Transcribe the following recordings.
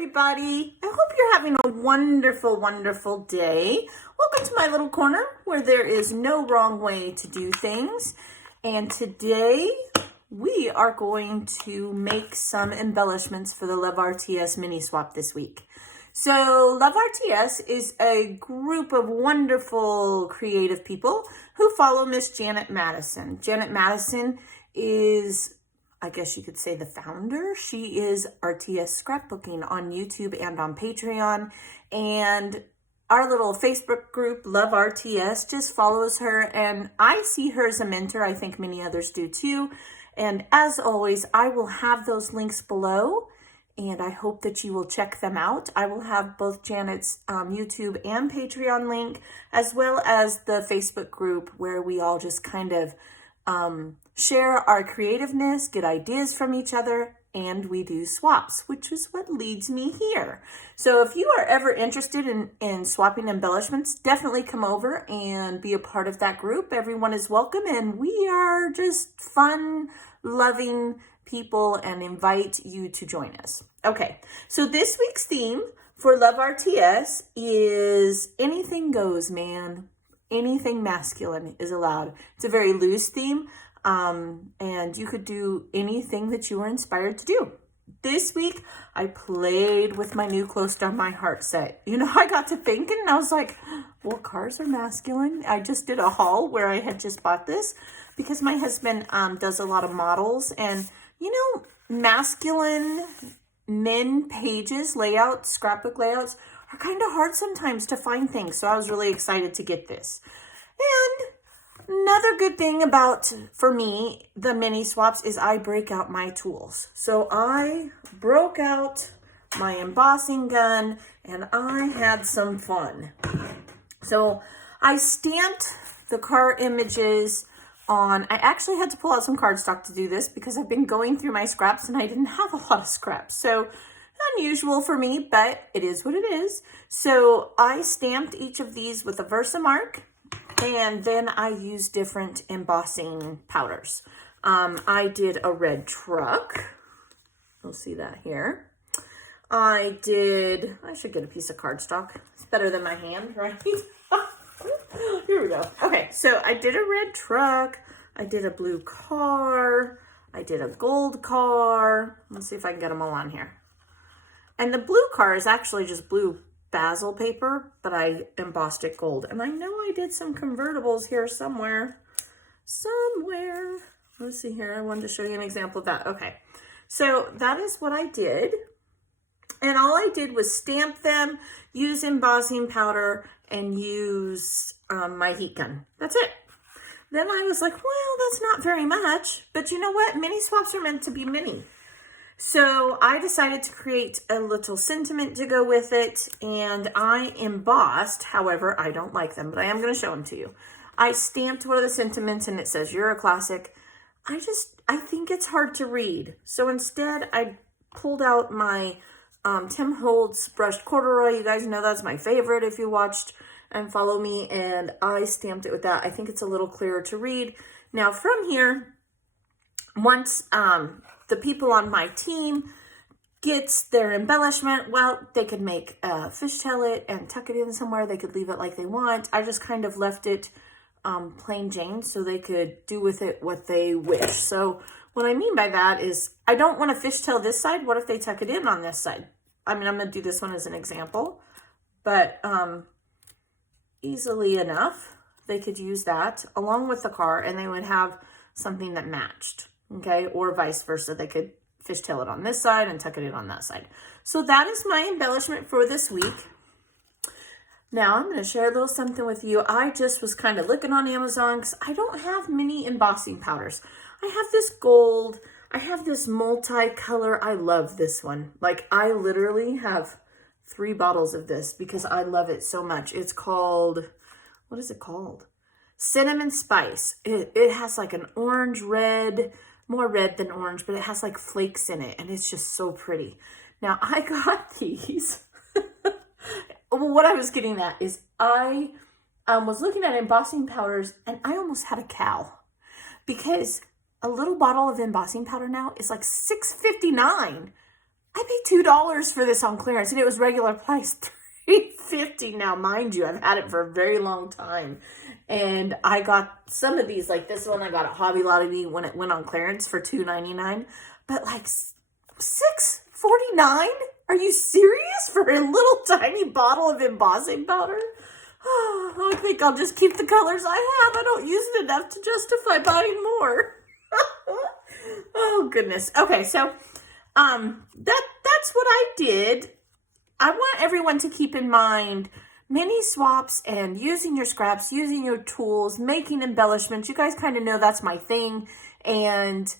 everybody. I hope you're having a wonderful, wonderful day. Welcome to my little corner where there is no wrong way to do things. And today we are going to make some embellishments for the Love RTS mini swap this week. So Love RTS is a group of wonderful creative people who follow Miss Janet Madison. Janet Madison is, I guess you could say, the founder. She is RTS Scrapbooking on YouTube and on Patreon. And our little Facebook group, Love RTS, just follows her. And I see her as a mentor. I think many others do too. And as always, I will have those links below. And I hope that you will check them out. I will have both Janet's YouTube and Patreon link, as well as the Facebook group where we all just kind of share our creativeness, get ideas from each other, and we do swaps, which is what leads me here. So if you are ever interested in swapping embellishments, definitely come over and be a part of that group. Everyone is welcome, and we are just fun, loving people and invite you to join us. Okay, so this week's theme for Love RTS is anything goes, man. Anything masculine is allowed. It's a very loose theme, and you could do anything that you were inspired to do. This week, I played with my new Close Down My Heart set. You know, I got to thinking, and I was like, well, cars are masculine. I just did a haul where I had just bought this because my husband does a lot of models, and you know, masculine men pages, layouts, scrapbook layouts are kind of hard sometimes to find things. So I was really excited to get this. And another good thing about, for me, the mini swaps is I break out my tools. So I broke out my embossing gun and I had some fun. So I stamped the car images on, I actually had to pull out some cardstock to do this because I've been going through my scraps and I didn't have a lot of scraps. So unusual for me, but it is what it is. So I stamped each of these with a Versamark, and then I used different embossing powders. I did a red truck. You'll see that here. I should get a piece of cardstock. It's better than my hand, right? Here we go. Okay, so I did a red truck. I did a blue car. I did a gold car. Let's see if I can get them all on here. And the blue car is actually just blue basil paper, but I embossed it gold. And I know I did some convertibles here somewhere. Let's see here. I wanted to show you an example of that. Okay, so that is what I did. And all I did was stamp them, use embossing powder, and use my heat gun. That's it. Then I was like, well, that's not very much. But you know what? Mini swaps are meant to be mini. So I decided to create a little sentiment to go with it. And I embossed, however, I don't like them, but I am going to show them to you. I stamped one of the sentiments and it says, "You're a classic." I think it's hard to read. So instead, I pulled out my Tim Holtz brushed corduroy. You guys know that's my favorite if you watched and follow me. And I stamped it with that. I think it's a little clearer to read. Now from here, once the people on my team gets their embellishment, well, they could make a fishtail it and tuck it in somewhere. They could leave it like they want. I just kind of left it plain Jane so they could do with it what they wish. So what I mean by that is I don't want to fishtail this side. What if they tuck it in on this side? I mean, I'm going to do this one as an example, but easily enough, they could use that along with the car and they would have something that matched, okay? Or vice versa. They could fishtail it on this side and tuck it in on that side. So that is my embellishment for this week. Now I'm going to share a little something with you. I just was kind of looking on Amazon because I don't have many embossing powders. I have this gold. I have this multicolor. I love this one. Like I literally have 3 bottles of this because I love it so much. It's called, what is it called? Cinnamon Spice. It has like an orange red, more red than orange, but it has like flakes in it and it's just so pretty. Now I got these. Well, what I was getting at is I was looking at embossing powders and I almost had a cow because a little bottle of embossing powder now is like $6.59. I paid $2 for this on clearance, and it was regular price $3.50. Now, mind you, I've had it for a very long time, and I got some of these, like this one I got at Hobby Lobby when it went on clearance for $2.99, but like $6.49? Are you serious for a little tiny bottle of embossing powder? Oh, I think I'll just keep the colors I have. I don't use it enough to justify buying more. Oh goodness. Okay, so that's what I did. I want everyone to keep in mind mini swaps and using your scraps, using your tools, making embellishments. You guys kind of know that's my thing. And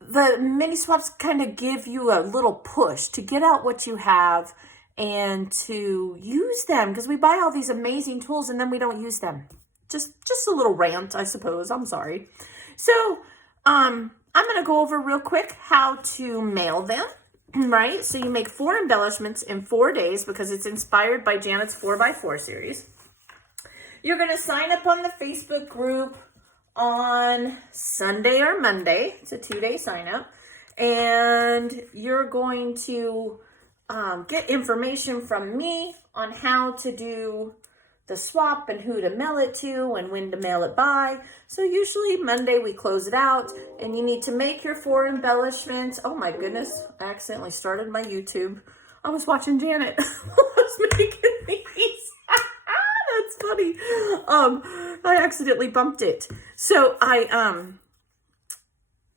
the mini swaps kind of give you a little push to get out what you have and to use them, because we buy all these amazing tools and then we don't use them. Just a little rant, I suppose. I'm sorry. So, I'm going to go over real quick how to mail them, right? So you make 4 embellishments in 4 days because it's inspired by Janet's 4x4 series. You're going to sign up on the Facebook group on Sunday or Monday. It's a 2-day sign up. And you're going to get information from me on how to do the swap and who to mail it to and when to mail it by. So usually Monday we close it out, and you need to make your 4 embellishments. Oh my goodness, I accidentally started my YouTube. I was watching Janet was making these. That's funny. I accidentally bumped it. So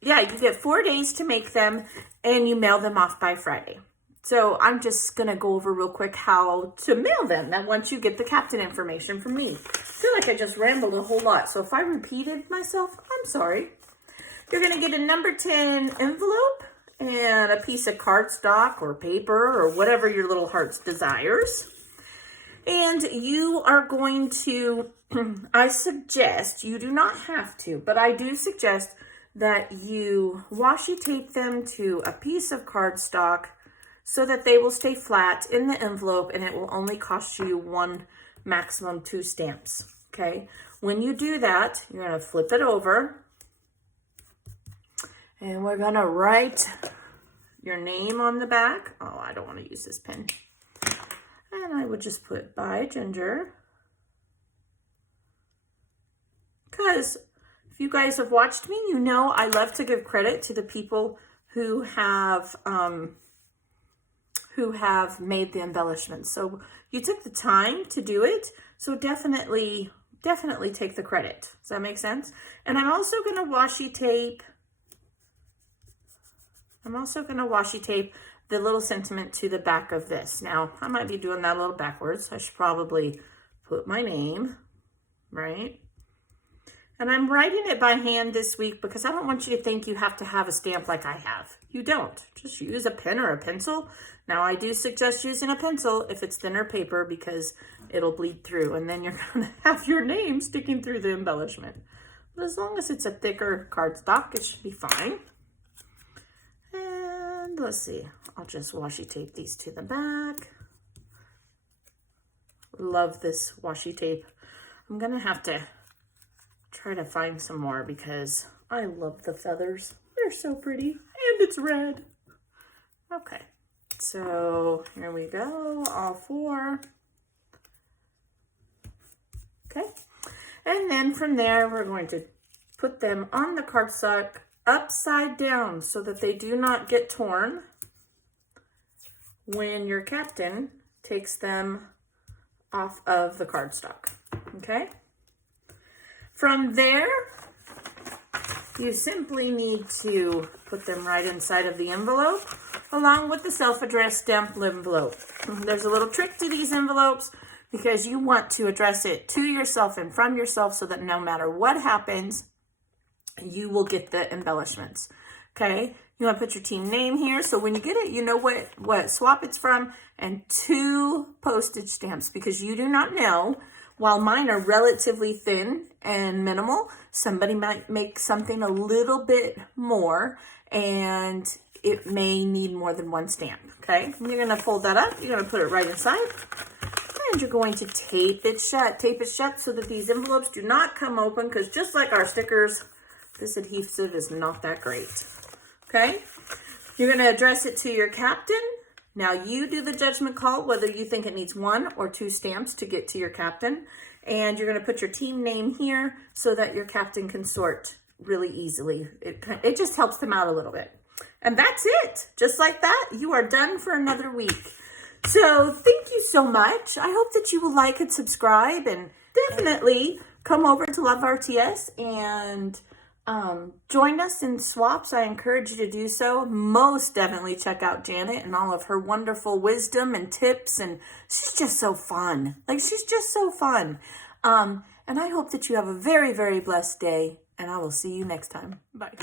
yeah, you get 4 days to make them, and you mail them off by Friday. So I'm just going to go over real quick how to mail them. Now, once you get the captain information from me. I feel like I just rambled a whole lot. So if I repeated myself, I'm sorry. You're going to get a number 10 envelope and a piece of cardstock or paper or whatever your little heart's desires. And you are going to, I suggest, you do not have to, but I do suggest that you washi tape them to a piece of cardstock so that they will stay flat in the envelope, and it will only cost you 1, maximum 2 stamps, okay? When you do that, you're going to flip it over, and we're going to write your name on the back. Oh, I don't want to use this pen. And I would just put by Ginger. Because if you guys have watched me, you know I love to give credit to the people who have made the embellishments. So you took the time to do it. So definitely take the credit. Does that make sense? And I'm also going to washi tape. The little sentiment to the back of this. Now, I might be doing that a little backwards. I should probably put my name, right? And I'm writing it by hand this week because I don't want you to think you have to have a stamp like I have. You don't. Just use a pen or a pencil. Now, I do suggest using a pencil if it's thinner paper because it'll bleed through, and then you're going to have your name sticking through the embellishment. But as long as it's a thicker cardstock, it should be fine. And let's see. I'll just washi tape these to the back. Love this washi tape. I'm going to have to try to find some more because I love the feathers. They're so pretty, and it's red. Okay, so here we go, all 4. Okay, and then from there, we're going to put them on the cardstock upside down so that they do not get torn when your captain takes them off of the cardstock, okay? From there, you simply need to put them right inside of the envelope, along with the self-addressed stamped envelope. There's a little trick to these envelopes because you want to address it to yourself and from yourself so that no matter what happens, you will get the embellishments, okay? You want to put your team name here, so when you get it, you know what swap it's from, and 2 postage stamps, because you do not know, while mine are relatively thin and minimal, somebody might make something a little bit more, and it may need more than 1 stamp, okay? You're going to fold that up, you're going to put it right inside, and you're going to tape it shut so that these envelopes do not come open, because just like our stickers, this adhesive is not that great. Okay, You're going to address it to your captain. Now you do the judgment call whether you think it needs 1 or 2 stamps to get to your captain. And you're going to put your team name here so that your captain can sort really easily. It just helps them out a little bit. And that's it. Just like that, you are done for another week. So thank you so much. I hope that you will like and subscribe, and definitely come over to Love RTS and join us in swaps. I encourage you to do so. Most definitely check out Janet and all of her wonderful wisdom and tips, and she's just so fun. Like, she's just so fun. And I hope that you have a very, very blessed day, and I will see you next time. Bye.